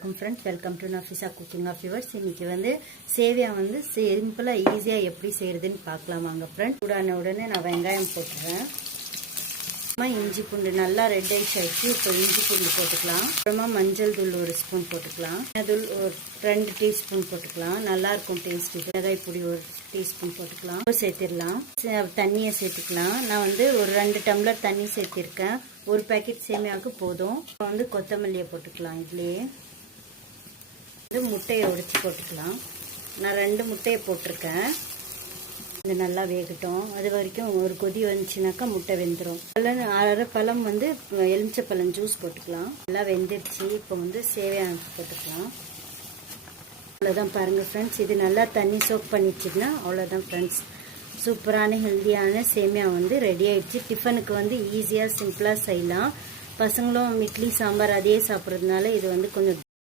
Friends, welcome to Nafisa cooking of yours. இன்னைக்கு வந்து சேவியா வந்து சிம்பிளாக ஈஸியாக எப்படி செய்யறதுன்னு பார்க்கலாமாங்க ஃப்ரெண்ட்ஸ். சூடான உடனே நான் வெங்காயம் போட்டுறேன். இஞ்சி பூண்டு நல்லா ரெட் ஆயிடுச்சு. இப்போ இஞ்சி பூண்டு போட்டுக்கலாம். அப்புறமா மஞ்சள் தூள் 1 ஸ்பூன் போட்டுக்கலாம். தூள் ஒரு 2 டீஸ்பூன் போட்டுக்கலாம். நல்லா இருக்கும் டேஸ்ட். மிளகாய் பொடி 1 டீஸ்பூன் போட்டுக்கலாம். சேர்த்திடலாம். தண்ணியை சேர்த்துக்கலாம். நான் வந்து ஒரு 2 டம்ளர் தண்ணி சேர்த்திருக்கேன். ஒரு பேக்கெட் சேமியாவுக்கு போதும். இப்போ வந்து கொத்தமல்லியை போட்டுக்கலாம். இதுலேயே முட்டையை உடைச்சி போட்டுக்கலாம். நான் 2 முட்டையை போட்டிருக்கேன். இது நல்லா வேகட்டும். அது வரைக்கும் ஒரு கொதி வந்துச்சுனாக்கா முட்டை வெந்துடும். அரை பழம் வந்து எலுமிச்சை பழம் ஜூஸ் போட்டுக்கலாம். நல்லா வெந்துடுச்சு. இப்போ வந்து சேவையா போட்டுக்கலாம். அவ்வளோதான் பாருங்கள் ஃப்ரெண்ட்ஸ். இது நல்லா தண்ணி சோக் பண்ணிச்சுன்னா அவ்வளோதான் ஃப்ரெண்ட்ஸ். சூப்பரான ஹெல்த்தியான சேமியா வந்து ரெடி ஆயிடுச்சு. டிஃபனுக்கு வந்து ஈஸியாக சிம்பிளாக செய்யலாம். பசங்களும் இட்லி சாம்பார் அதே சாப்பிட்றதுனால இது வந்து கொஞ்சம்